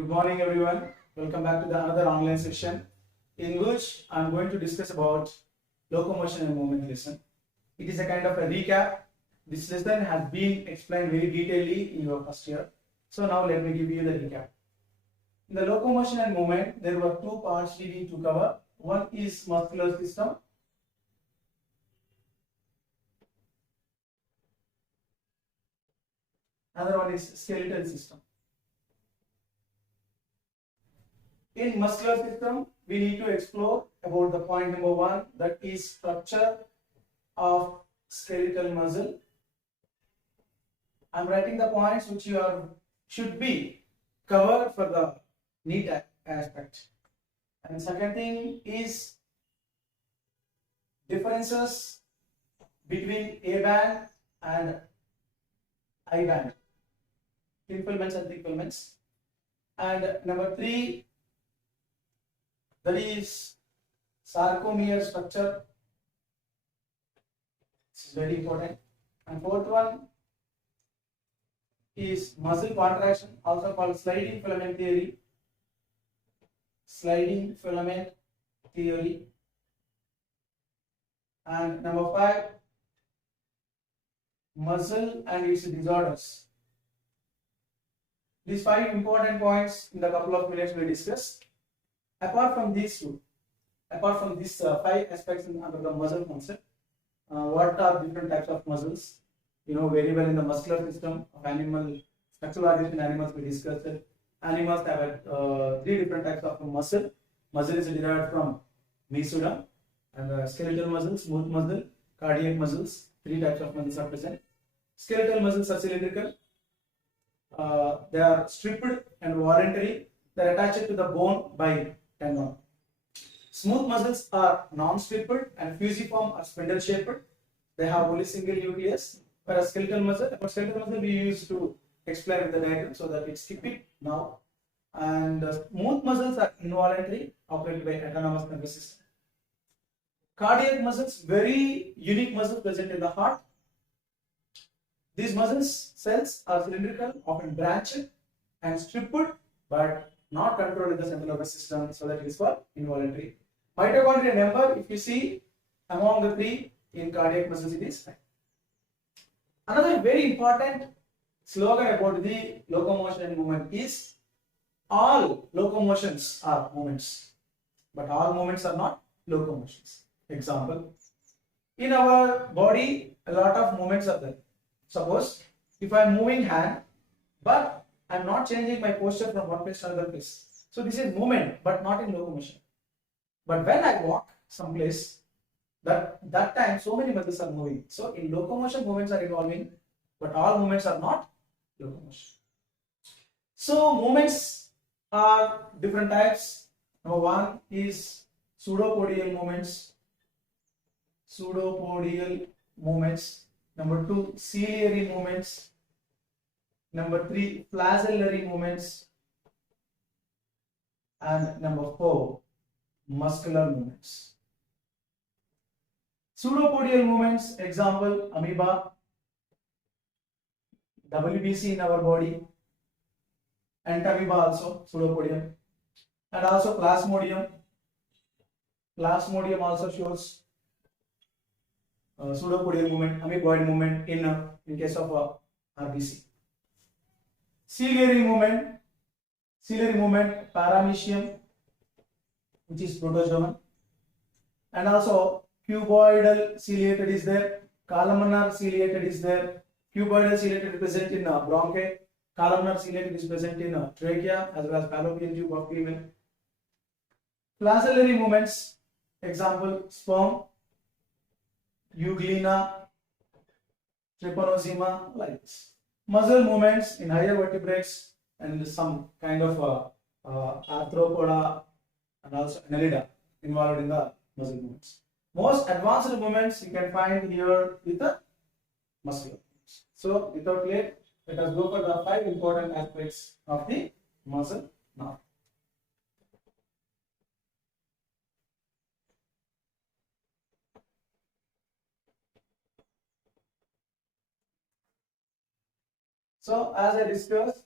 Good morning everyone. Welcome back to the another online session in which I am going to discuss about locomotion and movement lesson. It is a kind of a recap. This lesson has been explained very detailedly in your first year. So now let me give you the recap. In the locomotion and movement, there were two parts we need to cover. One is muscular system. Another one is skeletal system. In muscular system, we need to explore about the point number one, that is structure of skeletal muscle. I am writing the points which should be covered for the neat aspect. And second thing is differences between A band and I band, thin filaments and thick filaments. And number three, that is sarcomere structure. This is very important. And fourth one is muscle contraction, also called sliding filament theory. Sliding filament theory. And number five, muscle and its disorders. These five important points in the couple of minutes we discuss. Apart from these five aspects under the muscle concept, what are different types of muscles? You know very well in the muscular system of animal, structural organism in animals we discussed it. Animals have three different types of muscle. Muscle is derived from mesoderm, and skeletal muscle, smooth muscle, cardiac muscles. Three types of muscles are present. Skeletal muscles are cylindrical. They are stripped and voluntary. They are attached to the bone by tendon. Smooth muscles are non-stripped and fusiform or spindle-shaped. They have only single nucleus. Whereas skeletal muscle we use to explain with the diagram, so that it's skip it now. And smooth muscles are involuntary, operated by autonomous nervous system. Cardiac muscles, very unique muscles present in the heart. These muscles cells are cylindrical, often branched and stripped, but not controlled in the central nervous system, so that it is called involuntary. Mitochondria number, if you see among the three in cardiac muscles, it is 5. Another very important slogan about the locomotion and movement is all locomotions are movements, but all movements are not locomotions. Example, in our body a lot of movements are there. Suppose if I am moving hand, but I am not changing my posture from one place to another place. So this is movement, but not in locomotion. But when I walk someplace, that time so many muscles are moving. So in locomotion, movements are involving, but all movements are not locomotion. So movements are different types. Number one is pseudopodial movements. Pseudopodial movements. Number two, ciliary movements. Number three, flagellary movements. And number four, muscular movements. Pseudopodial movements, example, amoeba, WBC in our body, entamoeba also, pseudopodium, and also plasmodium. Plasmodium also shows pseudopodial movement, amoeboid movement in case of RBC. Ciliary movement, paramecium, which is protozoan, and also cuboidal ciliated is there, columnar ciliated is there. Cuboidal ciliated is present in bronchi, columnar ciliated is present in trachea as well as fallopian tube of female. Flagellary movements, example, sperm, euglena, trypanosoma, like this. Muscle movements in higher vertebrates and some kind of arthropoda and also annelida involved in the muscle movements. Most advanced movements you can find here with the muscular movements. So without late, let us go for the 5 important aspects of the muscle now. So as I discussed,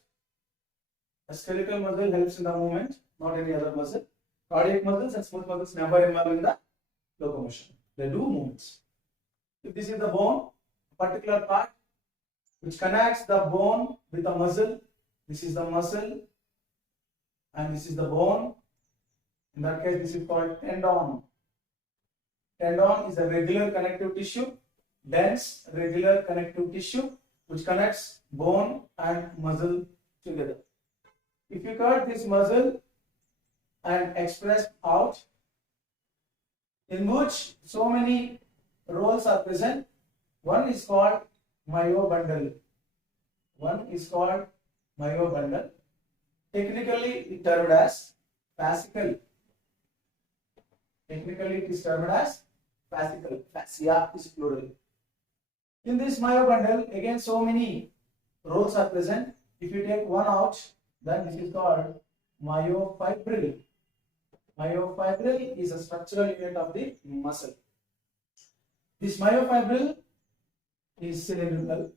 A skeletal muscle helps in the movement, not any other muscle. Cardiac muscles and smooth muscles never involved in the locomotion. They do movements. If this is the bone, a particular part which connects the bone with the muscle, this is the muscle and this is the bone. In that case, this is called tendon. Tendon is a regular connective tissue, dense regular connective tissue which connects bone and muscle together. If you cut this muscle and express out, in which so many roles are present, one is called myobundle. One is called myobundle. Technically, it termed as fascicle. Technically, it is termed as fascicle. Fascia is plural. In this myobundle, again, so many roles are present. If you take one out, then this is called myofibril. Myofibril is a structural unit of the muscle. This myofibril is cylindrical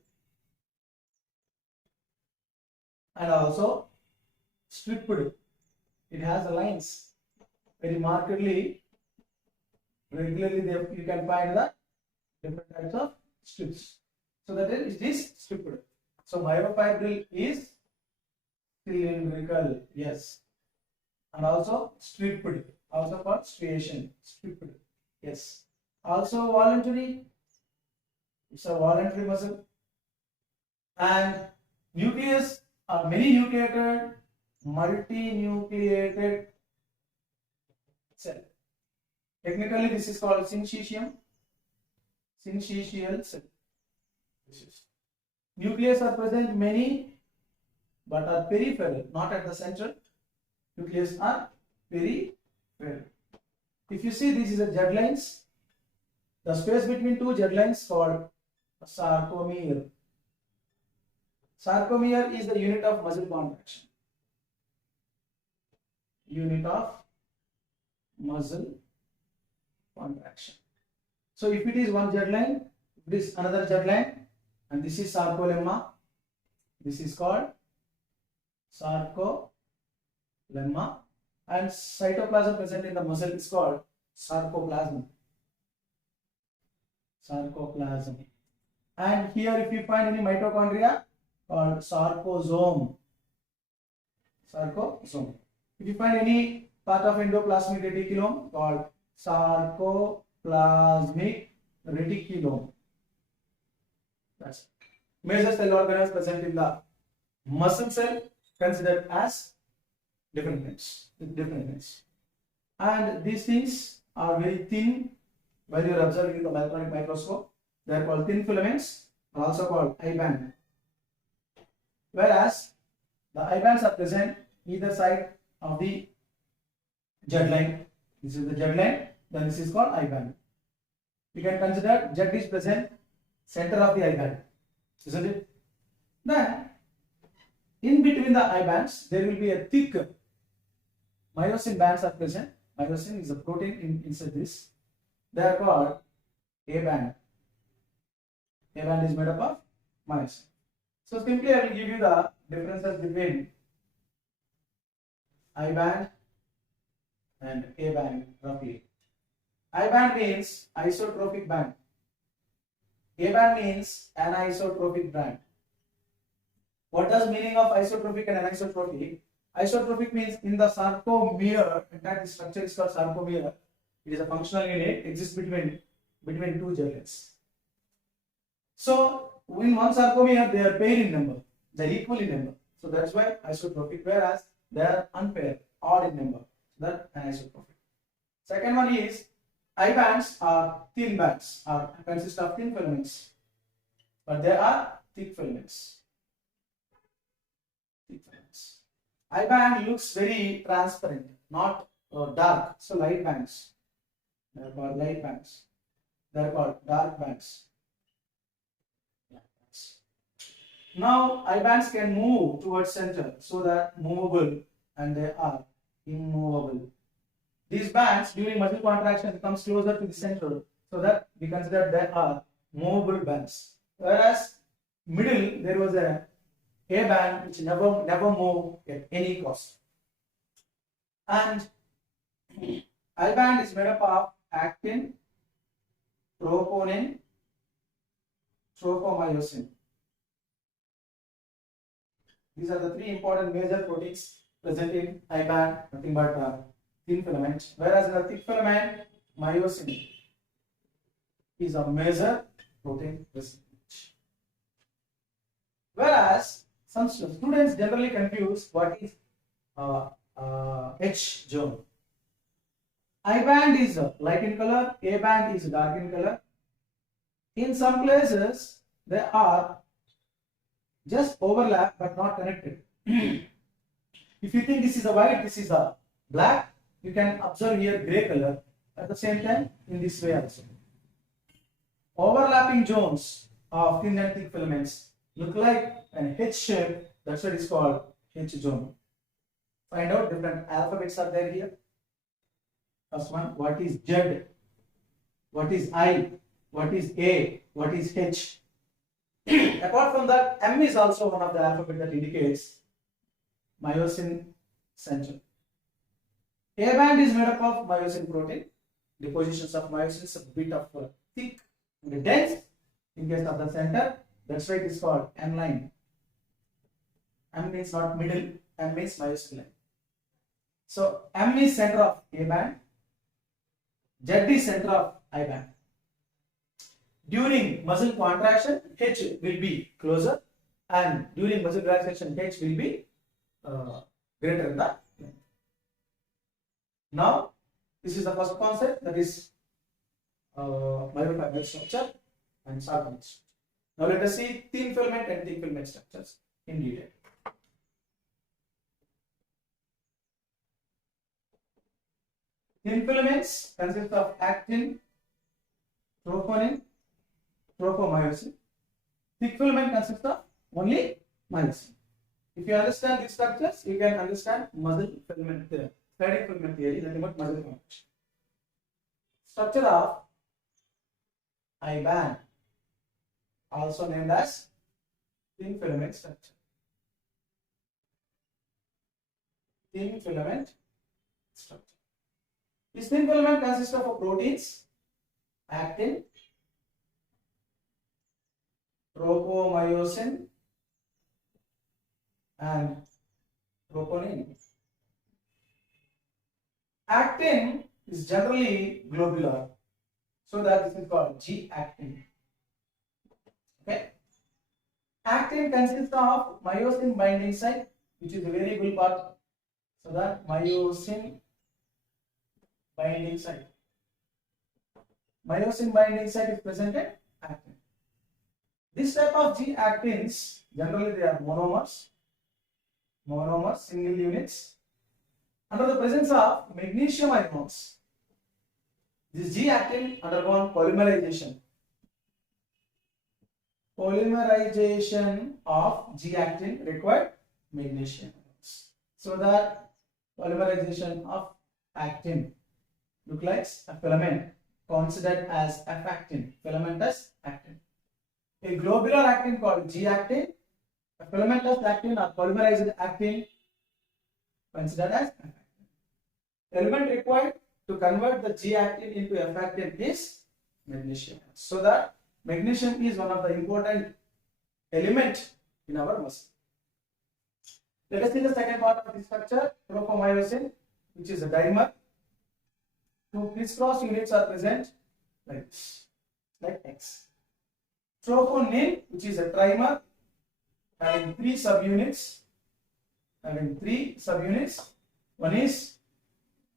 and also stripped. It has lines very markedly. Regularly, you can find the different types of strips. So that it is stripped. So myofibril is cylindrical, yes, and also stripped, also called striation, stripped, yes. Also voluntary, it's a voluntary muscle, and nucleus are many nucleated, multinucleated cell. Technically, this is called syncytium, syncytial cell. Nucleus are present many, but are peripheral, not at the center. Nucleus are peripheral. If you see, this is a jet lines. The space between two jet lines called sarcomere. Sarcomere is the unit of muscle contraction. Unit of muscle contraction. So if it is one jet line, this another jet line, and this is sarcolemma. This is called sarcolemma, and cytoplasm present in the muscle is called sarcoplasm. Sarcoplasm. And here, if you find any mitochondria, called sarcosome. Sarcosome. If you find any part of endoplasmic reticulum, called sarcoplasmic reticulum. That's it. Major cell organelles present in the muscle cell considered as different names. And these things are very thin when you are observing the electron microscope. They are called thin filaments, are also called eye band. Whereas the eye bands are present either side of the jet line. This is the jet line, then this is called eye band. You can consider jet is present center of the eye band, isn't it? Then in between the eye bands there will be a thick myosin bands are present. Myosin is a protein inside this. They are called A band. A band is made up of myosin. So simply I will give you the differences between I band and A band roughly. I band means isotropic band. A band means anisotropic band. What does meaning of isotropic and anisotropic? Isotropic means in the sarcomere, in fact the structure is called sarcomere. It is a functional unit, exists between two gelates. So in one sarcomere they are paired in number, they are equal in number. So that's why isotropic, whereas they are unpaired, odd in number. That anisotropic. Second one is eye bands are thin bands, are consist of thin filaments, but they are thick filaments. Eye band looks very transparent, not dark. So light bands, they are called light bands. They are called dark bands. Now eye bands can move towards center, so that movable, and they are immovable. These bands during muscle contraction comes closer to the center, so that we consider they are movable bands. Whereas middle there was a A band which never move at any cost. And I band is made up of actin, troponin, tropomyosin. These are the three important major proteins present in I band, nothing but thin filament. Whereas in the thick filament, myosin is a major protein present. Whereas some students generally confuse what is H zone. I band is light in color, A band is dark in color. In some places, they are just overlap but not connected. If you think this is a white, this is a black, you can observe here gray color. At the same time, in this way also. Overlapping zones of thin and thick filaments look like an H shape. That's what is called H zone. Find out different alphabets are there here. First one, what is Z? What is I? What is A? What is H? Apart from that, M is also one of the alphabet that indicates myosin center. A band is made up of myosin protein. Depositions of myosin is a bit of thick and dense in case of the center. That's why it is called M line. M means not middle, M means myosin line. So M is center of A band, Z is center of I band. During muscle contraction, H will be closer, and during muscle relaxation, H will be greater than that. Now, this is the first concept, that is myofibril structure and sarcomere structure. Now let us see thin filament and thick filament structures in detail. Thin filaments consist of actin, troponin, tropomyosin. Thick filament consists of only myosin. If you understand these structures, you can understand muscle filament theory, static filament theory, nothing but muscle formation. Structure of I band, also named as thin filament structure. Thin filament structure. This thin filament consists of proteins, actin, tropomyosin, and troponin. Actin is generally globular, so that this is called G-actin. Okay. Actin consists of myosin binding site, which is a variable part, so that myosin binding site. Myosin binding site is present in actin. This type of G-actins, generally they are monomers, single units. Under the presence of magnesium ions, this G-actin undergone polymerization. Polymerization of G-actin required magnesium ions. So that polymerization of actin look like a filament considered as F-actin, filamentous actin. A globular actin called G-actin, a filamentous actin or polymerized actin considered as F-actin. Element required to convert the G-actin into F-actin is magnesium. So that magnesium is one of the important element in our muscle. Let us see the second part of this structure, tropomyosin, which is a dimer. Two crisscross units are present like this, like X. Troponin, which is a trimer, having three subunits. One is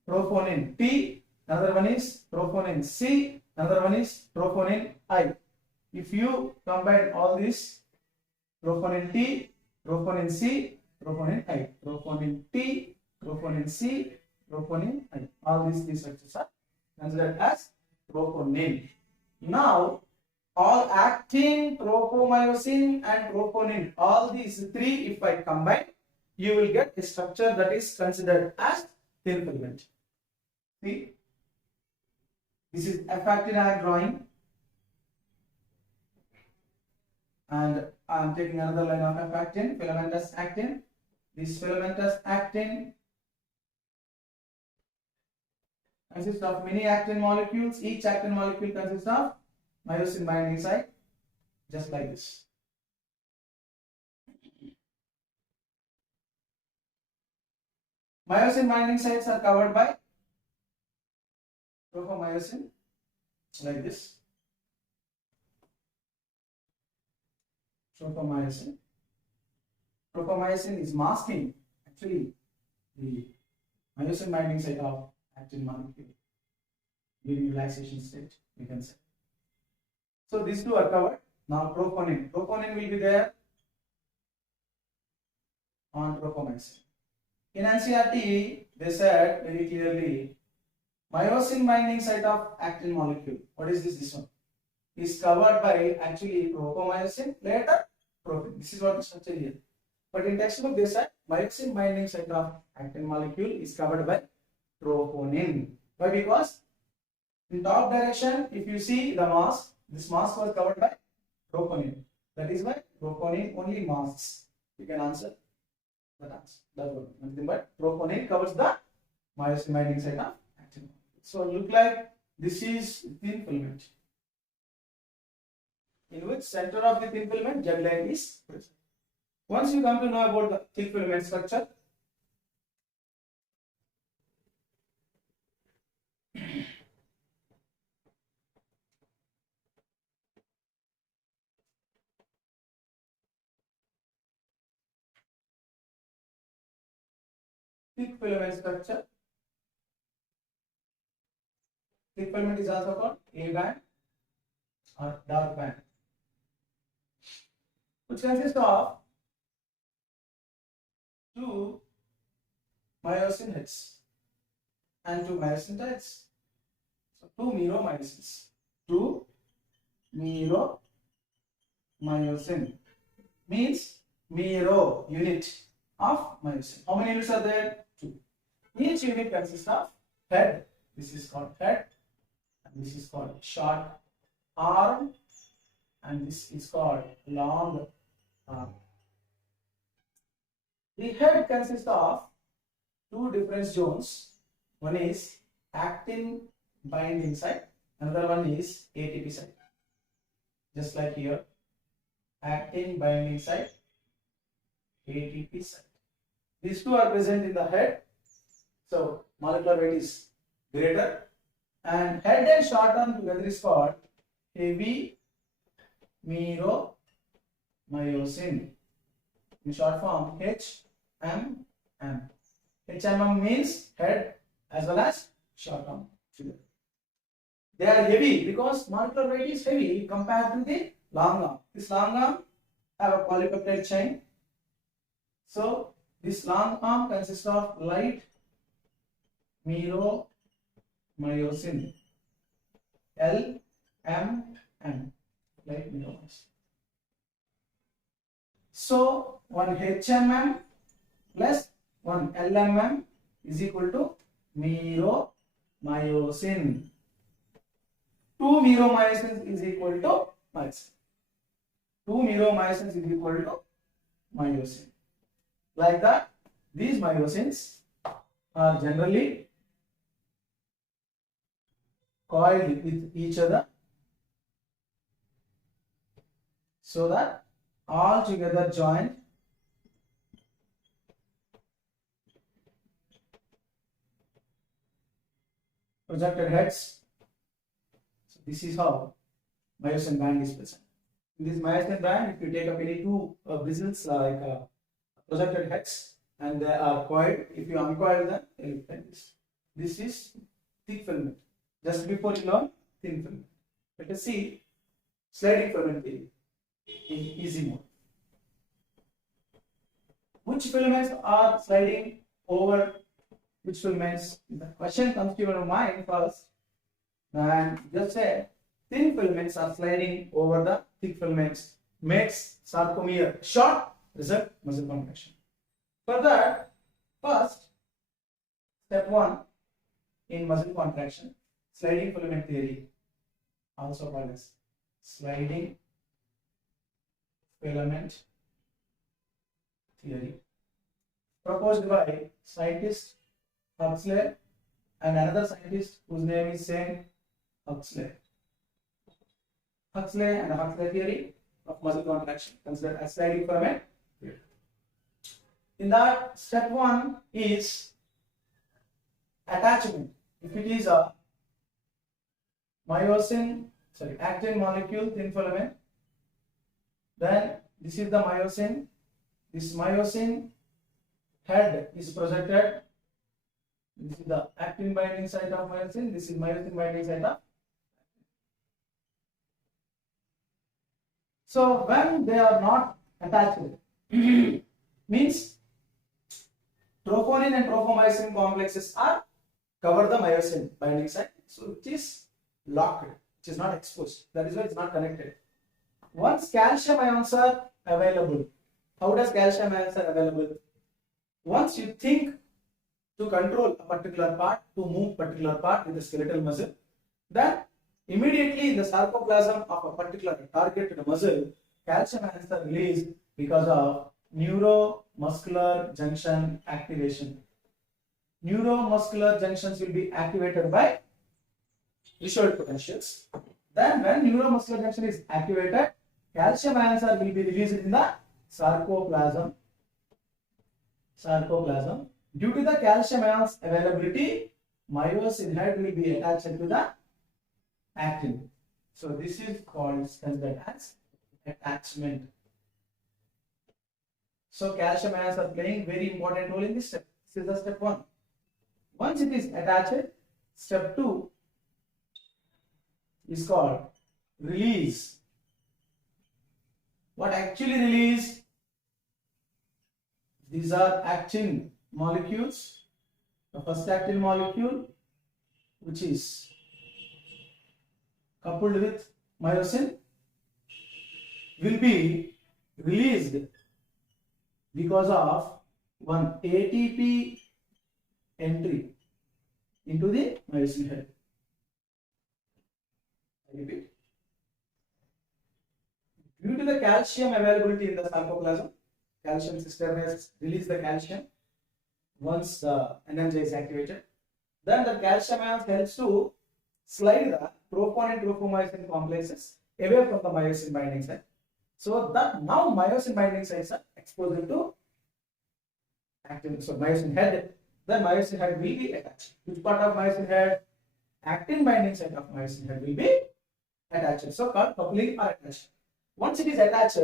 troponin T, another one is troponin C, another one is troponin I. If you combine all these, troponin T, troponin C, troponin I, troponin T, troponin C, troponin I, all these three structures are considered as troponin. Now, all actin, tropomyosin and troponin, all these three if I combine, you will get a structure that is considered as thin filament. See, this is F-actin I am drawing. and I am taking another line of actin, filamentous actin. This filamentous actin consists of many actin molecules. Each actin molecule consists of myosin binding site, just like this. Myosin binding sites are covered by tropomyosin, like this. Tropomyosin. Tropomyosin is masking actually the myosin binding site of actin molecule during relaxation state, you can say. So these two are covered. Now troponin. Troponin will be there on tropomyosin. In NCERT, they said very clearly, myosin binding site of actin molecule. What is this? This one is covered by actually tropomyosin, later tropin. This is what the structure here. But in textbook they said myosin binding site of actin molecule is covered by troponin. Why? Because in top direction, if you see the mask, this mask was covered by troponin. That is why troponin only masks. You can answer that answer. That's what nothing but troponin covers the myosin binding site of actin molecule. So look like this is thin filament, in which center of the thin filament gel line is present. Once you come to know about the thick filament structure, thick filament structure. Thick filament is also called A band or dark band, which consists of two myosin heads and two myosin tails. So two meromyosins. Two meromyosin means mero unit of myosin. How many units are there? Two. Each unit consists of head. This is called head, and this is called short arm, and this is called long arm. The head consists of two different zones. One is actin binding site, another one is ATP site. Just like here, actin binding site, ATP site. These two are present in the head, so molecular weight is greater, and head and short arm together is called heavy meromyosin. In short form, HMM. HMM means head as well as short arm together. They are heavy because molecular weight is heavy compared to the long arm. This long arm have a polypeptide chain. So this long arm consists of light meromyosin, LMM, light meromyosin. So one HMM plus one LMM is equal to meromyosin. Two meromyosins is equal to myosin. Two meromyosins is equal to myosin. Like that, these myosins are generally coiled with each other so that all together joined projected heads. So this is how myosin band is present. In this myosin band, if you take up any two bristles like projected heads and they are coiled, if you uncoil them, they look like this. This is thick filament. Just before you learn thin filament. Let us see sliding filament theory in easy mode. Which filaments are sliding over which filaments? The question comes to your mind first, and just say thin filaments are sliding over the thick filaments, makes sarcomere short, result muscle contraction. For that, first step 1 in muscle contraction, sliding filament theory, also called as sliding filament theory proposed by scientist Huxley and another scientist whose name is same Huxley. Huxley and Huxley theory of muscle contraction considered as sliding filament theory. In that, step 1 is attachment. If it is a actin molecule thin filament, then this is the myosin. This myosin head is projected. This is the actin binding site of myosin. This is myosin binding site of. So when they are not attached, means troponin and tropomyosin complexes are cover the myosin binding site, so it is locked, it is not exposed. That is why it is not connected. Once calcium ions are available, how does calcium ions are available? Once you think to control a particular part, to move particular part with the skeletal muscle, then immediately in the sarcoplasm of a particular targeted muscle, calcium ions are released because of neuromuscular junction activation. Neuromuscular junctions will be activated by Richard potentials. Then when neuromuscular junction is activated, calcium ions will be released in the sarcoplasm. Due to the calcium ions availability, myosin head will be attached to the actin. So this is considered as attachment. So calcium ions are playing very important role in this step. This is the step 1. Once it is attached, step 2 is called release. What actually release? These are actin molecules. The first actin molecule, which is coupled with myosin, will be released because of one ATP entry into the myosin head. I repeat. Due to the calcium availability in the sarcoplasm, calcium system has released the calcium once the energy is activated. Then the calcium ions helps to slide the troponin and tropomyosin complexes away from the myosin binding site. So that now myosin binding sites are exposed to actin. So myosin head, then myosin head will be attached. Which part of myosin head? Actin binding site of myosin head will be attached. So called coupling or attached. Once it is attached,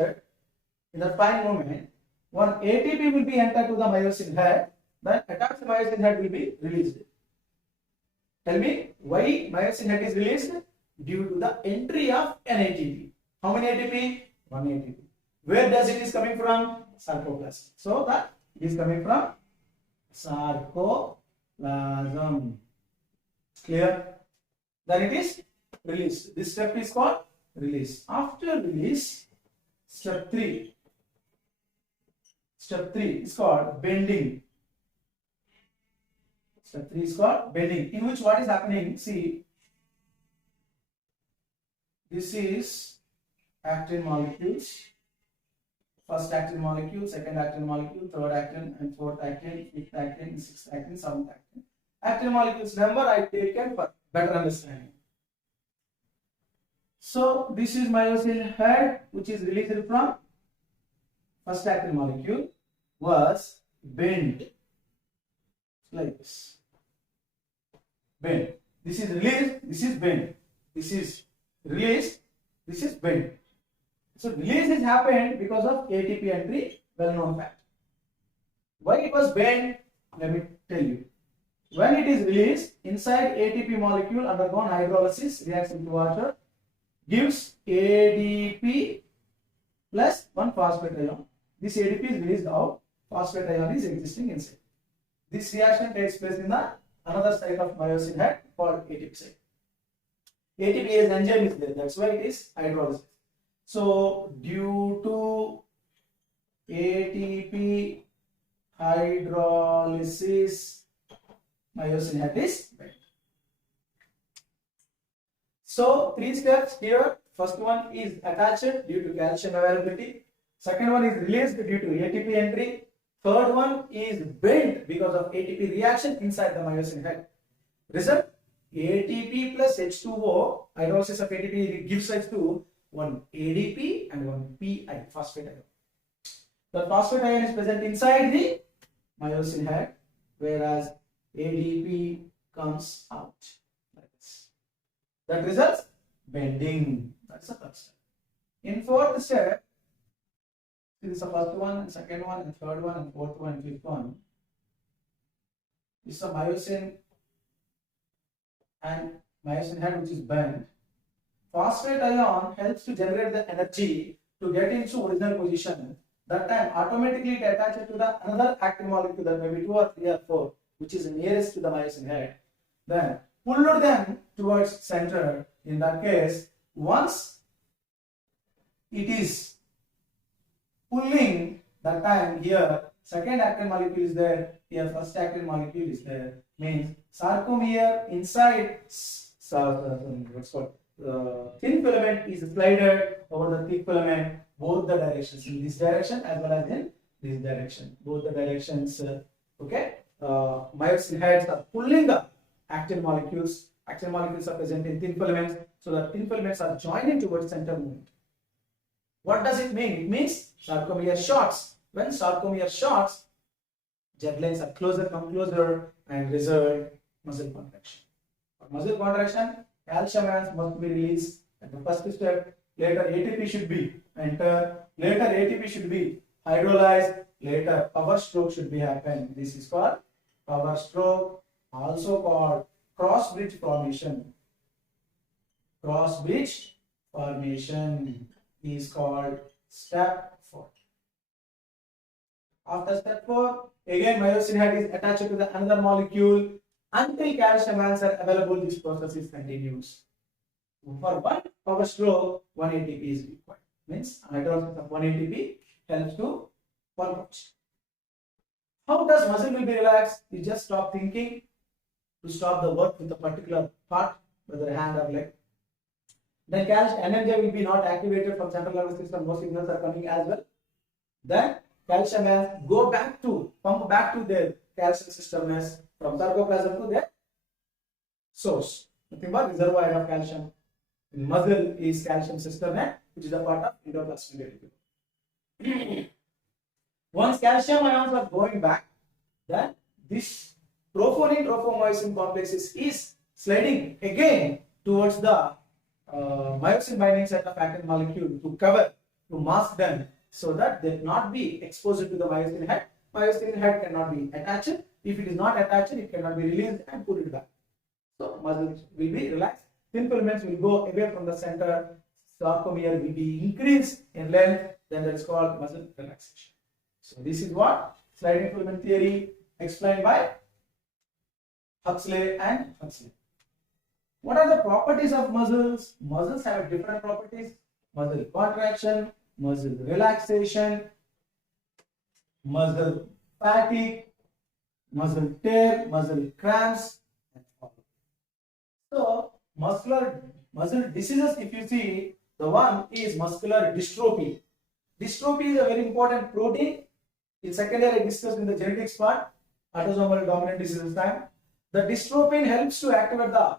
in the fine moment, one ATP will be entered to the myosin head, then attached myosin head will be released. Tell me why myosin head is released? Due to the entry of an ATP. How many ATP? One ATP. Where does it is coming from? Sarcoplasm. So that it is coming from sarcoplasm. Clear? Then it is released. This step is called release. After release, step 3. Step 3 is called bending. Step 3 is called bending, in which what is happening? See, this is actin molecules. First actin molecule, second actin molecule, third actin, and fourth actin, fifth actin, sixth actin, seventh actin. Actin molecules number I taken for better understanding. So this is myosin head, which is released from first actin molecule, was bent like this. Bent. This is released. This is bent. This is released. This is bent. So release has happened because of ATP entry, well-known fact. Why it was bent? Let me tell you. When it is released, inside ATP molecule undergone hydrolysis, reacts with water, gives ADP plus one phosphate ion. This ADP is released out. Phosphate ion is existing inside. This reaction takes place in the another site of myosin head called ATP site. ATP as enzyme is there. That's why it is hydrolysis. So due to ATP hydrolysis, myosin head is bent. So 3 steps here. First one is attached due to calcium availability. Second one is released due to ATP entry. Third one is bent because of ATP reaction inside the myosin head. Result, ATP plus H2O, hydrolysis of ATP gives rise to one ADP and one PI, phosphate ion. The phosphate ion is present inside the myosin head, whereas ADP comes out like this. That results bending. That's the first step. In fourth step, this is the first one, and second one, and third one, and fourth one, and fifth one. This is a myosin and myosin head which is bent. Phosphate ion helps to generate the energy to get into original position. That time automatically it attaches to the another active molecule, that may be 2 or 3 or 4, which is nearest to the myosin head. Then pull them towards center. In that case, once it is pulling, that time here second active molecule is there, here first active molecule is there. Means sarcomere inside what's called thin filament is slided over the thick filament, both the directions, in this direction as well as in this direction, both the directions. Okay, myosin heads are pulling the active molecules. Active molecules are present in thin filaments, so the thin filaments are joining towards center movement. What does it mean? It means sarcomere shorts. When sarcomere shorts, jet lines are come closer, and result muscle contraction. For muscle contraction, calcium ions must be released at the first step. Later ATP should be enter. Later ATP should be hydrolyzed. Later power stroke should be happen. This is called power stroke, also called cross bridge formation. Cross bridge formation is called step 4. After step 4, again myosin head is attached to the another molecule. Until calcium ions are available, this process is continuous. For one power stroke, 1 ATP is required. Means hydrolysis of 1 ATP helps to 1 power stroke. How does muscle will be relaxed? You just stop thinking to stop the work with a particular part, whether hand or leg. Then NMJ will be not activated from central nervous system. No signals are coming as well. Then calcium ions go back to pump back to their calcium systemness from sarcoplasm to their source. Nothing but reservoir of calcium. In muscle is calcium systemness, which is a part of endoplasmic reticulum. Once calcium ions are going back, then this troponin-tropomyosin complexes is sliding again towards the myosin binding set of actin molecule to cover, to mask them, so that they not be exposed to the myosin head. Myosin head cannot be attached. If it is not attached, it cannot be released and pulled back. So muscles will be relaxed. Thin filaments will go away from the center. Sarcomere will be increased in length. Then that is called muscle relaxation. So this is what sliding filament theory explained by Huxley and Huxley. What are the properties of muscles? Muscles have different properties. Muscle contraction, muscle relaxation, muscle fatigue, muscle tear, muscle cramps, and all. So muscle diseases, if you see, the one is muscular dystrophy. Dystrophy is a very important protein. In second year I discussed in the genetics part, autosomal dominant diseases time. The dystrophin helps to activate the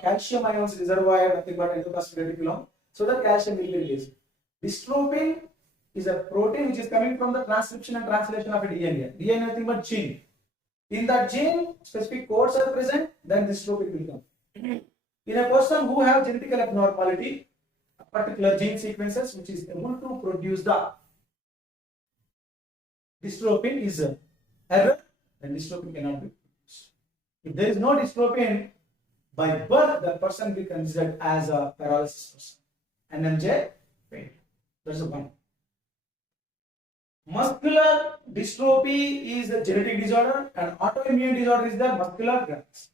calcium ions reservoir, nothing but endoplasmic reticulum, so that calcium will be released. Dystrophin is a protein which is coming from the transcription and translation of a DNA. DNA is nothing but gene. In that gene, specific codes are present, then dystrophin will come. In a person who have genetical abnormality, a particular gene sequences which is able to produce the dystrophin is an error, and dystrophin cannot be produced. If there is no dystrophin, by birth the person will be considered as a paralysis person. NMJ failed. That's the one. Muscular dystrophy is a genetic disorder, and autoimmune disorder is the muscular growth.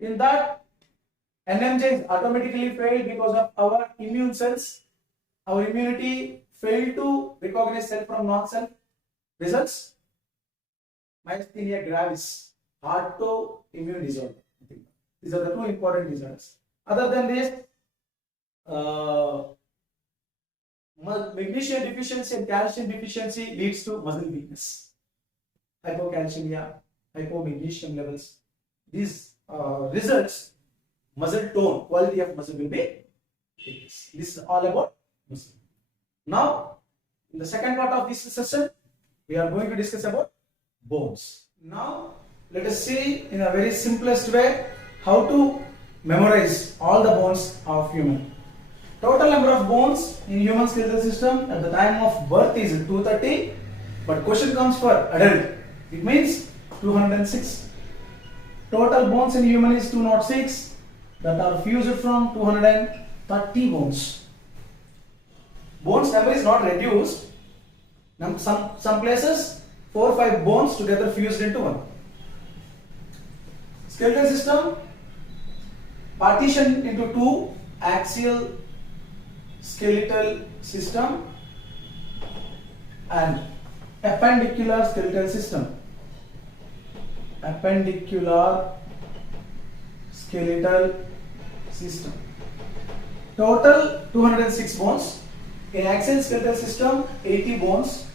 In that, NMJ is automatically failed because of our immune cells. Our immunity failed to recognize self from non-self. Results: myasthenia gravis, autoimmune disorder. These are the two important disorders. Other than this, Magnesium deficiency and calcium deficiency leads to muscle weakness. Hypocalcemia, hypomagnesium levels. These results, muscle tone, quality of muscle will be decreased. This is all about muscle. Now, in the second part of this session, we are going to discuss about bones. Now, let us see in a very simplest way how to memorize all the bones of human. Total number of bones in human skeletal system at the time of birth is 230, but question comes for adult. It means 206. Total bones in human is 206 that are fused from 230 bones. Bones number is not reduced. Some places 4 or 5 bones together fused into one. Skeletal system partitioned into two: axial skeletal system and appendicular skeletal system. Appendicular skeletal system. Total 206 bones. In axial skeletal system, 80 bones.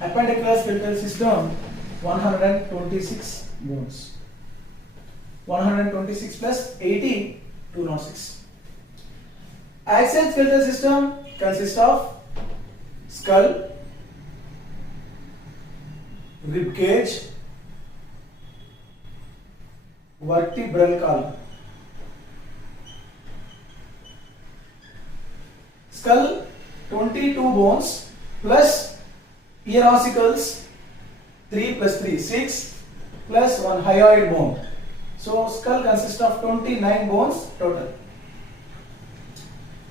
Appendicular skeletal system, 126 bones. 126 plus 80, 206. Axial skeletal system consists of skull, rib cage, vertebral column. Skull, 22 bones plus ear ossicles, 3 plus 3, 6 plus 1 hyoid bone. So skull consists of 29 bones total.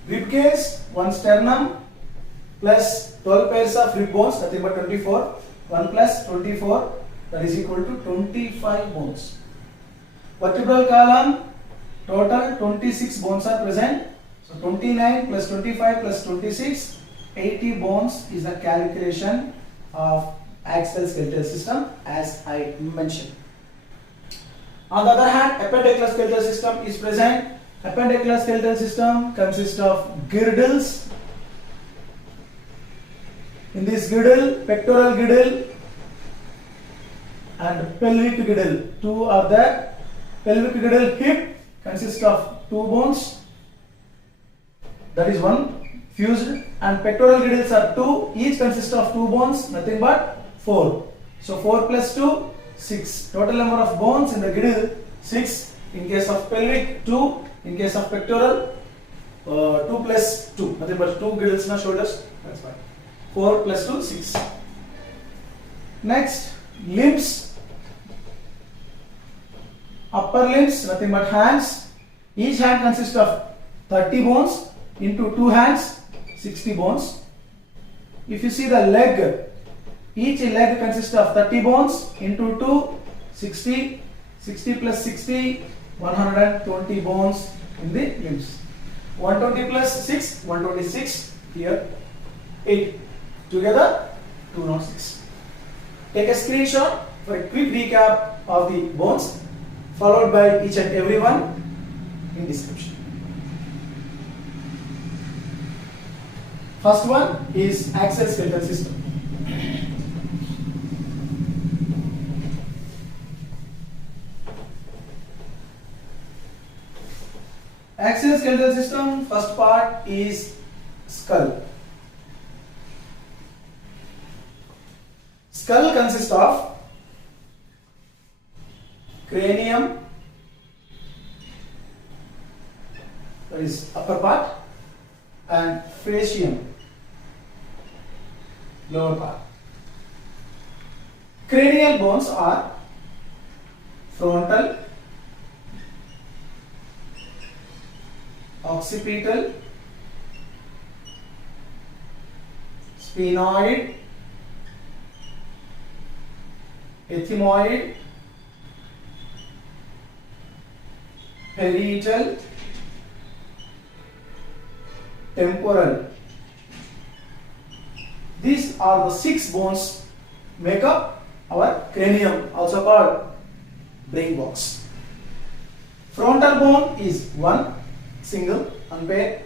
Rib cage, 1 sternum plus 12 pairs of rib bones, nothing but 24. 1 plus 24, that is equal to 25 bones. Vertebral column, total 26 bones are present. So 29 plus 25 plus 26, 80 bones is the calculation of axial skeletal system as I mentioned. On the other hand, appendicular skeletal system is present. Appendicular skeletal system consists of girdles. In this girdle, pectoral girdle and pelvic girdle. Two are there. Pelvic girdle hip consists of 2 bones. That is 1 fused, and pectoral girdles are 2. Each consists of 2 bones, nothing but 4. So 4 plus 2, 6. Total number of bones in the girdle 6. In case of pelvic 2. In case of pectoral 2 plus 2. Nothing but 2 girdles na shoulders. That's fine. 4 plus 2, 6. Next, limbs. Upper limbs, nothing but hands. Each hand consists of 30 bones into 2 hands, 60 bones. If you see the leg, each leg consists of 30 bones into 2, 60. 60 plus 60, 120 bones in the limbs. 120 plus 6, 126 here. 8 together, 206. Take a screenshot for a quick recap of the bones, followed by each and every one in description. First one is axial skeletal system. Axial skeletal system, first part is skull. Skull consists of cranium, that is upper part, and fascium, lower part. Cranial bones are frontal, occipital, sphenoid, ethmoid, parietal, temporal. These are the 6 bones make up our cranium, also called brain box. Frontal bone is 1, single, unpaired.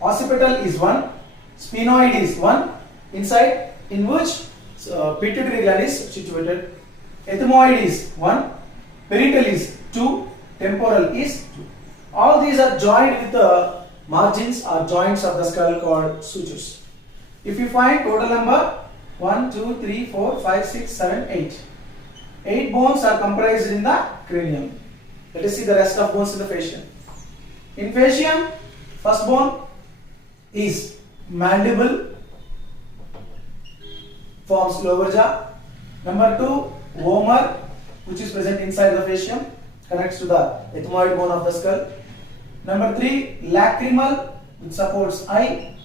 Occipital is 1, Sphenoid is 1, inside in which pituitary gland is situated. Ethmoid is 1, parietal is 2, temporal is 2. All these are joined with the margins or joints of the skull called sutures. If you find total number 1, 2, 3, 4, 5, 6, 7, 8. 8 bones are comprised in the cranium. Let us see the rest of bones in the fascium. In fascium, first bone is mandible, forms lower jaw. Number 2, vomer, which is present inside the fascium, connects to the ethmoid bone of the skull. Number 3, lacrimal, which supports eye.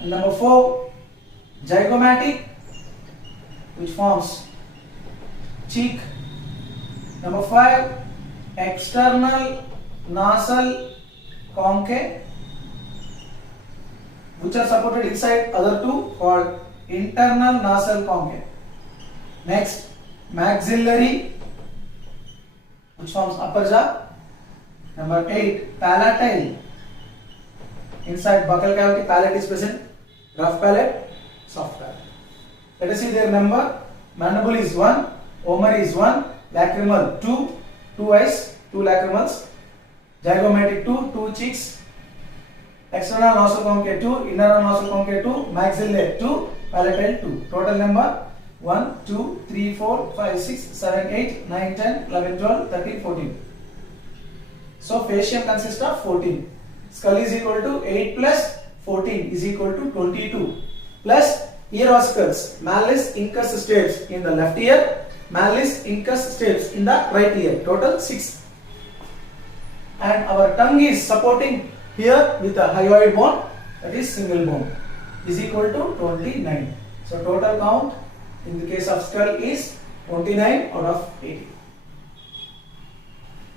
And number 4, zygomatic, which forms cheek. Number 5, external nasal concave, which are supported inside other two, called internal nasal concave. Next, maxillary, which forms upper jaw. Number 8, palatine. Inside buccal cavity, palate is present. Rough palate, soft palate. Let us see their number. Mandible is 1, vomer is 1, lacrimal 2, 2 eyes, 2 lacrimals. Zygomatic 2, 2 cheeks. External nasal concave 2, internal nasal concave 2, maxillary 2, palatine 2. Total number 1, 2, 3, 4, 5, 6, 7, 8, 9, 10, 11, 12, 13, 14. So fascium consists of 14. Skull is equal to 8 plus 14 is equal to 22. Plus ear ossicles, malleus incus stapes in the left ear, malleus incus stapes in the right ear. Total 6. And our tongue is supporting here with a hyoid bone, that is single bone, is equal to 29. So total count in the case of skull is 29 out of 80.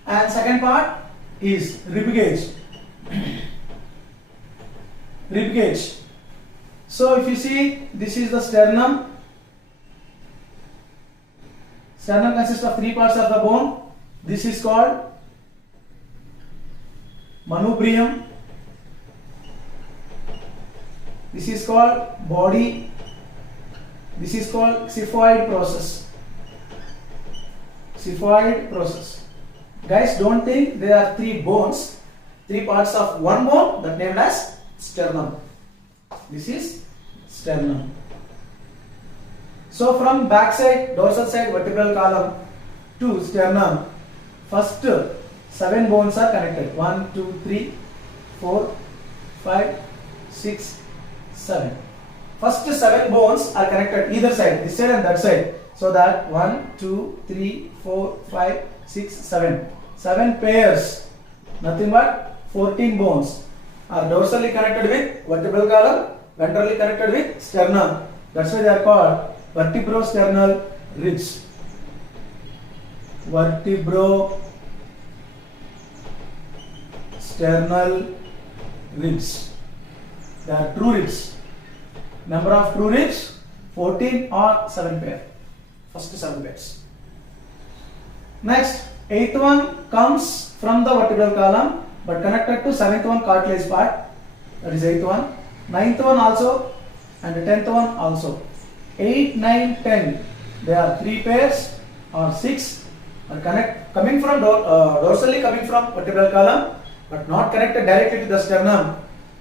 And second part is rib cage. Rib cage. So if you see, this is the sternum. Sternum consists of 3 parts of the bone. This is called manubrium. This is called body. This is called xiphoid process. Xiphoid process. Guys, don't think there are 3 bones, 3 parts of one bone, that named as sternum. This is sternum. So from back side, dorsal side, vertebral column to sternum, first 7 bones are connected. 1, 2, 3, 4, 5, 6, 7. First 7 bones are connected either side, this side and that side. So that 1, 2, 3, 4, 5, 6, 7. 7 pairs, nothing but 14 bones are dorsally connected with vertebral column, ventrally connected with sternum. That's why they are called vertebrosternal ribs. Vertebrosternal ribs. They are true ribs. Number of true ribs 14 or 7 pair. First 7 pairs. Next, 8th one comes from the vertebral column but connected to 7th one cartilage part. That is 8th one. 9th one also and 10th one also. 8, 9, 10. There are 3 pairs or 6 are coming from dorsally coming from vertebral column but not connected directly to the sternum,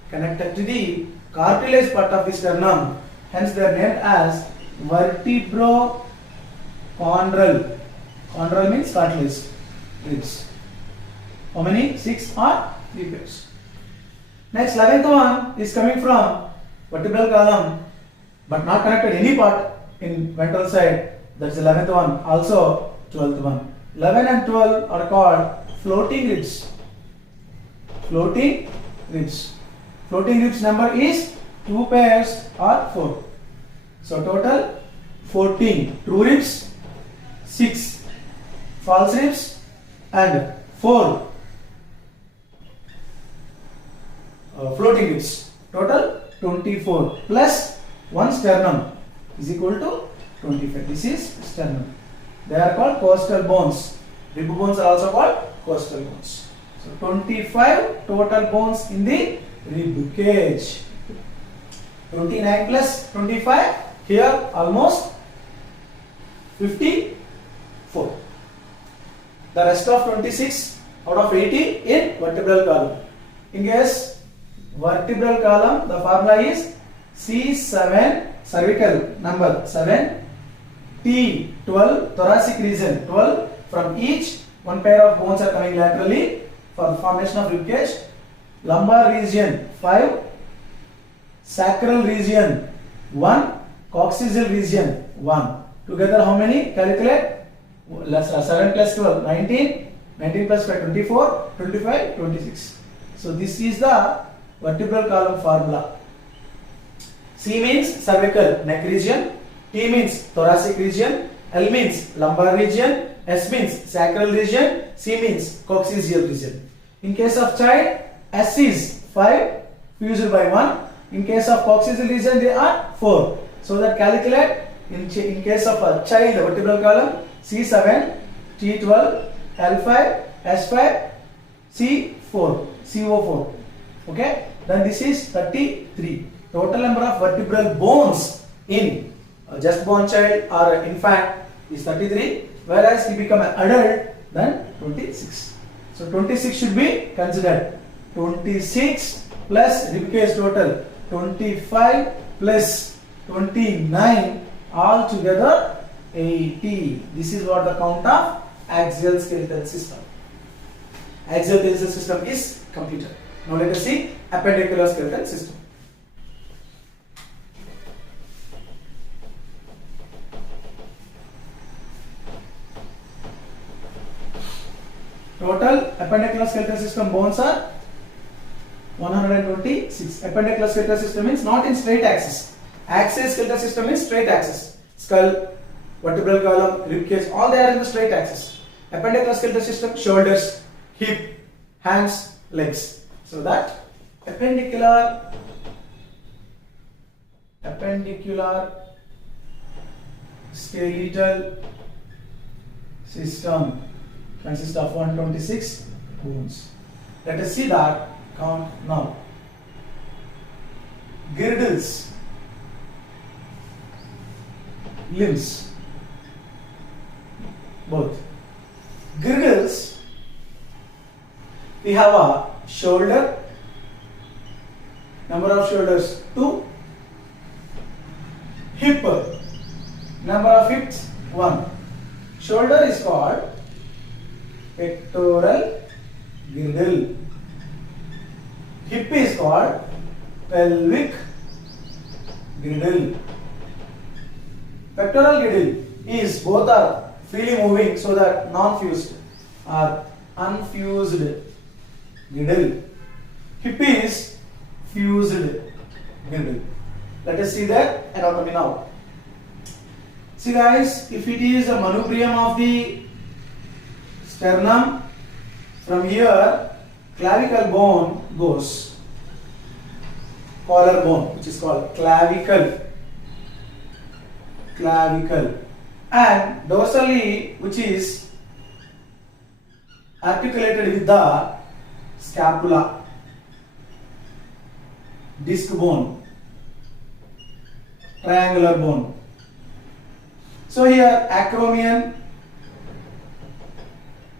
connected to the cartilage part of the sternum. Hence they are named as vertebrochondral. Chondral means cartilage ribs. How many? 6 or 3 pairs. Next, 11th one is coming from vertebral column but not connected any part in ventral side. That's 11th one. Also 12th one. 11 and 12 are called floating ribs. Floating ribs. Floating ribs number is 2 pairs or 4. So total 14 true ribs, 6 false ribs and 4 floating ribs. Total 24 plus 1 sternum is equal to 25. This is sternum. They are called costal bones. Rib bones are also called costal bones. So 25 total bones in the rib cage. 29 plus 25, here almost 54. The rest of 26 out of 80 in vertebral column. In case vertebral column, the formula is C7 cervical number 7, T12 thoracic region 12. From each, one pair of bones are coming laterally for the formation of rib cage. Lumbar region 5, sacral region 1, coccygeal region 1. Together how many? Calculate. 7 plus 12, 19. 19 plus 5, 24. 25, 26. So this is the vertebral column formula. C means cervical neck region, T means thoracic region, L means lumbar region, S means sacral region, C means coccygeal region. In case of child, S is 5 fused by 1. In case of coccygeal region, they are 4. So that calculate in case of a child vertebral column, C7, T12, L5, S5, C4, CO4. Okay, then this is 33. Total number of vertebral bones in a just born child or infant is 33, whereas he become an adult, then 26. So 26 should be considered. 26 plus rib cage total 25 plus 29, all together 80. This is what the count of axial skeletal system. Axial skeletal system is completed. Now let us see appendicular skeletal system. Total appendicular skeletal system bones are 126. Appendicular skeletal system means not in straight axis. Axial skeletal system means straight axis. Skull, vertebral column, rib cage, all they are in the straight axis. Appendicular skeletal system, shoulders, hip, hands, legs. So that appendicular skeletal system consists of 126 bones. Let us see that count now. Girdles, limbs, both. Girdles, we have a shoulder, number of shoulders 2, hip, number of hips 1. Shoulder is called pectoral girdle. Hip is called pelvic girdle. Pectoral girdle is both are freely moving, so that non-fused or unfused girdle. Hip is fused girdle. Let us see that anatomy now. See guys, if it is a manubrium of the sternum, from here clavicle bone goes, collar bone, which is called clavicle, and dorsally, which is articulated with the scapula, disc bone, triangular bone. So here acromion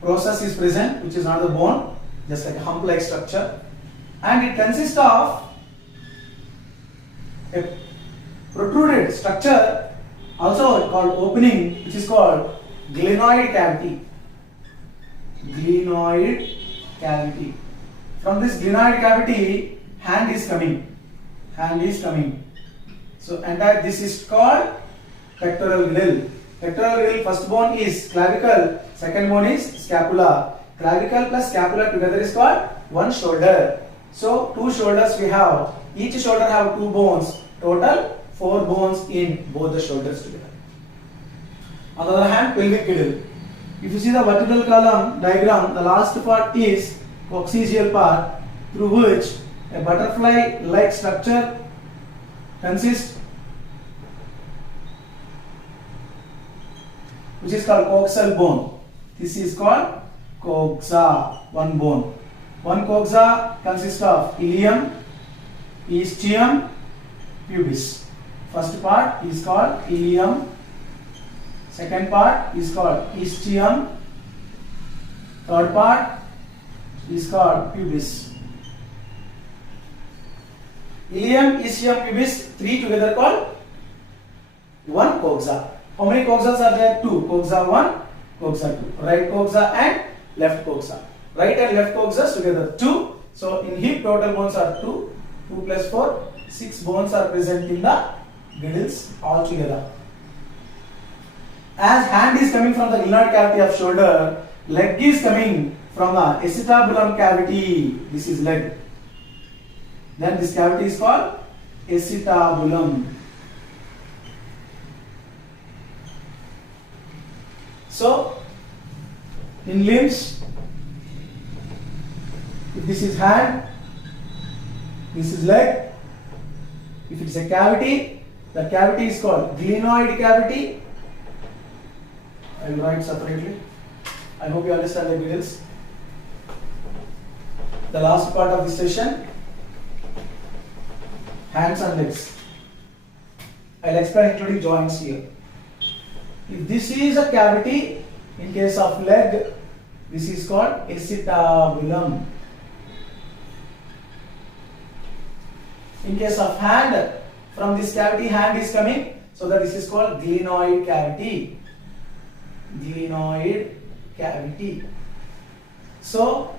process is present, which is not the bone, just like a hump-like structure, and it consists of a protruded structure, also called opening, which is called glenoid cavity. Glenoid cavity. From this glenoid cavity, hand is coming. So entire this is called pectoral girdle. Pectoral girdle, first bone is clavicle, second bone is scapula. Clavicle plus scapula together is called one shoulder. So two shoulders we have. Each shoulder have two bones. Total 4 bones in both the shoulders together. On the other hand, pelvic girdle. If you see the vertebral column diagram, the last part is coccygeal part, through which a butterfly-like structure consists, which is called coxal bone. This is called coxa, one bone. One coxa consists of ilium, ischium, pubis. First part is called ilium. Second part is called ischium. Third part is called pubis. Ilium, ischium, pubis, three together called one coxa. How many coxas are there? Two. Coxa 1, coxa 2. Right coxa and left coxa. Right and left coxas together 2. So in hip total bones are 2. 2 plus 4, 6 bones are present in the girdles all together. As hand is coming from the glenoid cavity of shoulder, leg is coming from the acetabulum cavity. This is leg. Then this cavity is called acetabulum. So, in limbs, if this is hand, this is leg. If it is a cavity, the cavity is called glenoid cavity. I will write separately. I hope you understand the details. The last part of this session, hands and legs. I will explain including joints here. If this is a cavity, in case of leg, this is called acetabulum. In case of hand, from this cavity hand is coming, so that this is called glenoid cavity. Glenoid cavity. So,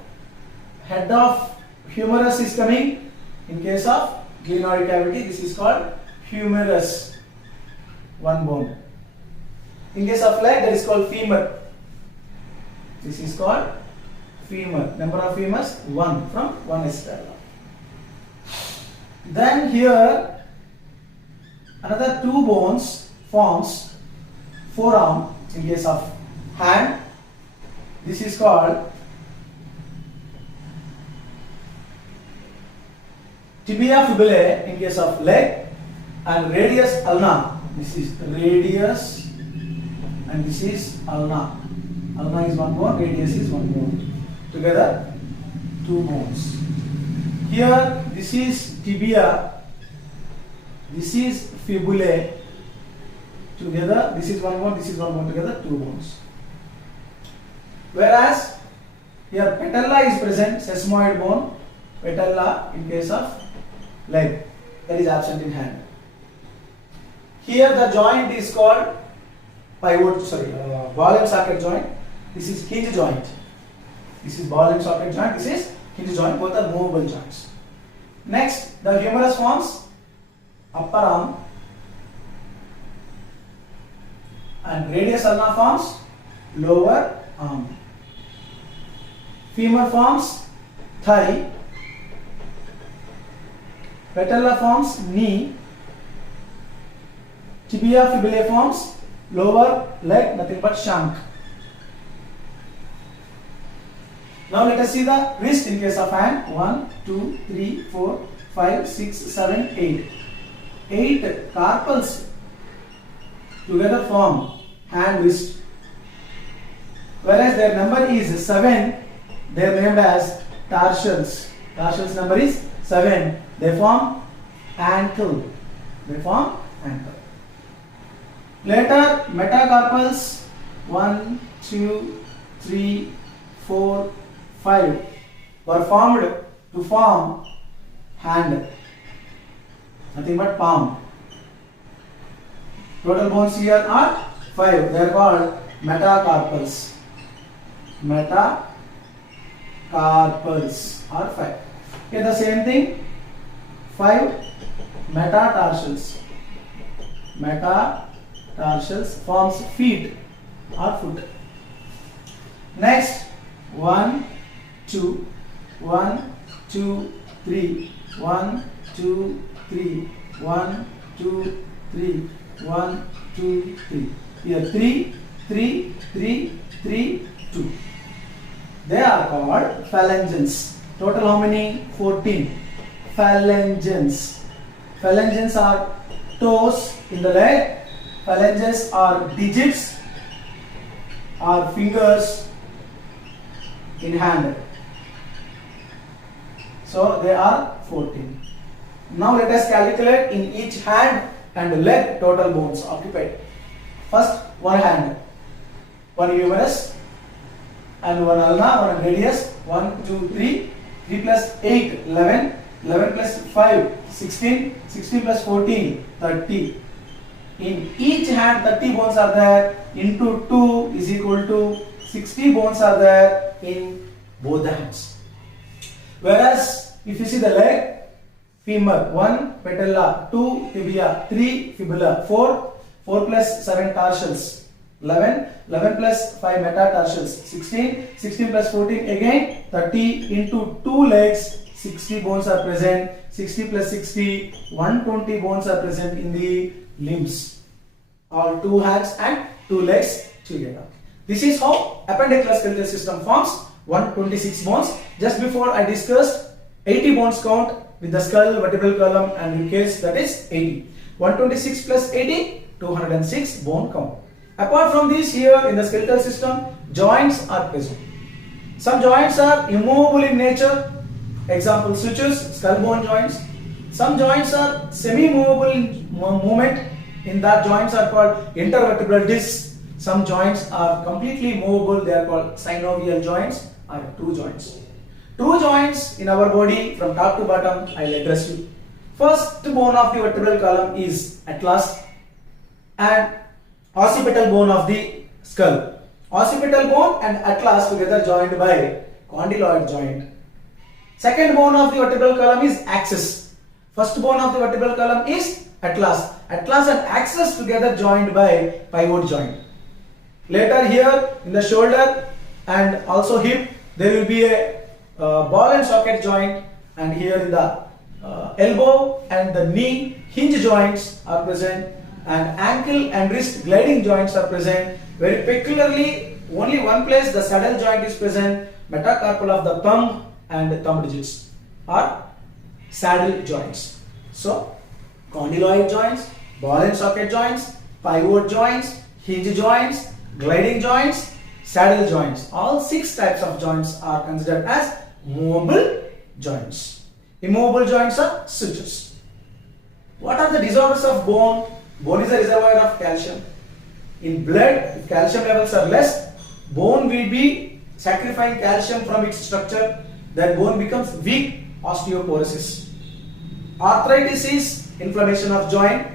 head of humerus is coming. In case of glenoid cavity, this is called humerus. One bone. In case of leg, that is called femur. This is called femur. Number of femurs 1 from 1 acetabulum. Then here another 2 bones forms forearm in case of hand. This is called tibia fibulae in case of leg, and radius ulna. This is radius and this is ulna. Ulna is one bone, radius is one bone. Together 2 bones. Here this is tibia, this is fibulae. Together this is one bone, this is one bone, together 2 bones. Whereas here patella is present, sesamoid bone, patella in case of leg, that is absent in hand. Here the joint is called ball and socket joint. This is hinge joint. This is ball and socket joint. This is hinge joint. Both are movable joints. Next, the humerus forms upper arm, and radius ulna forms lower arm. Femur forms thigh. Patella forms knee. Tibia fibulae forms lower leg, nothing but shank. Now let us see the wrist in case of hand. 1, 2, 3, 4, 5, 6, 7, 8. 8 carpals together form hand wrist. Whereas their number is 7, they are named as tarsals. Tarsals number is 7. They form ankle. They form ankle. Later, metacarpals 1, 2, 3, 4, 5 were formed to form hand. Nothing but palm. Total bones here are 5. They are called metacarpals. Metacarpals are 5. Okay, the same thing. 5 metatarsals. Metatarsals forms feet or foot. Next, 1, 2, 1, 2, 3, 1, 2, 3, 1, 2, 3, 1, 2, 3. Here 3, 3, 3, 3, 2. They are called phalanges. Total how many? 14. Phalanges. Phalanges are toes in the leg. Phalanges are digits or fingers in hand. So they are 14. Now let us calculate in each hand and leg total bones occupied. First, one hand, one humerus and one ulna, one radius, 1, 2, 3, 3 plus 8, 11, 11 plus 5, 16, 16 plus 14, 30. In each hand 30 bones are there, into 2 is equal to 60 bones are there in both the hands. Whereas if you see the leg, femur 1, patella 2, tibia 3, fibula 4, 4 plus 7 tarsals 11, 11 plus 5 metatarsals 16, 16 plus 14 again 30 into 2 legs 60 bones are present, 60 plus 60 120 bones are present in the limbs, all 2 hands and 2 legs together. This is how appendicular skeletal system forms 126 bones. Just before I discussed 80 bones count with the skull, vertebral column and rib cage, that is 80. 126 plus 80, 206 bone count. Apart from this, here in the skeletal system, joints are present. Some joints are immovable in nature, example sutures, skull bone joints. Some joints are semi-movable in movement, in that joints are called intervertebral discs. Some joints are completely movable, they are called synovial joints or true joints. True joints in our body from top to bottom, I will address you. First bone of the vertebral column is atlas and occipital bone of the skull. Occipital bone and atlas together joined by condyloid joint. Second bone of the vertebral column is axis. First bone of the vertebral column is atlas. Atlas and axis together joined by pivot joint. Later here in the shoulder and also hip there will be a ball and socket joint, and here in the elbow and the knee hinge joints are present, and ankle and wrist gliding joints are present. Very peculiarly, only one place the saddle joint is present, metacarpal of the thumb and thumb digits are saddle joints. So, condyloid joints, ball and socket joints, pivot joints, hinge joints, gliding joints, saddle joints. All 6 types of joints are considered as movable joints. Immovable joints are sutures. What are the disorders of bone? Bone is a reservoir of calcium. In blood, if calcium levels are less, bone will be sacrificing calcium from its structure. That bone becomes weak, osteoporosis. Arthritis is inflammation of joint,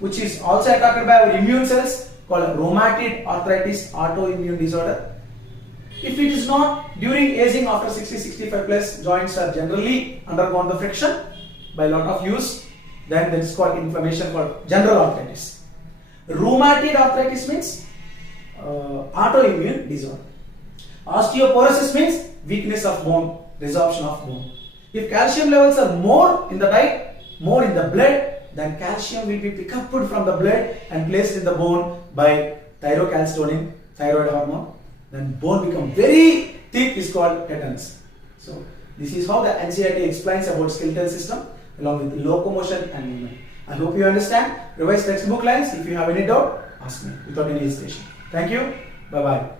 which is also attacked by our immune cells, called rheumatoid arthritis, autoimmune disorder. If it is not, during aging after 60-65 plus, joints are generally undergone the friction by lot of use, then that is called inflammation, called general arthritis. Rheumatoid arthritis means autoimmune disorder. Osteoporosis means weakness of bone, resorption of bone. If calcium levels are more in the diet, more in the blood, then calcium will be picked up from the blood and placed in the bone by thyrocalcitonin, thyroid hormone. Then bone become very thick, is called tetanus. So this is how the NCERT explains about skeletal system along with locomotion and movement. I hope you understand. Revise textbook lines. If you have any doubt, ask me without any hesitation. Thank you. Bye bye.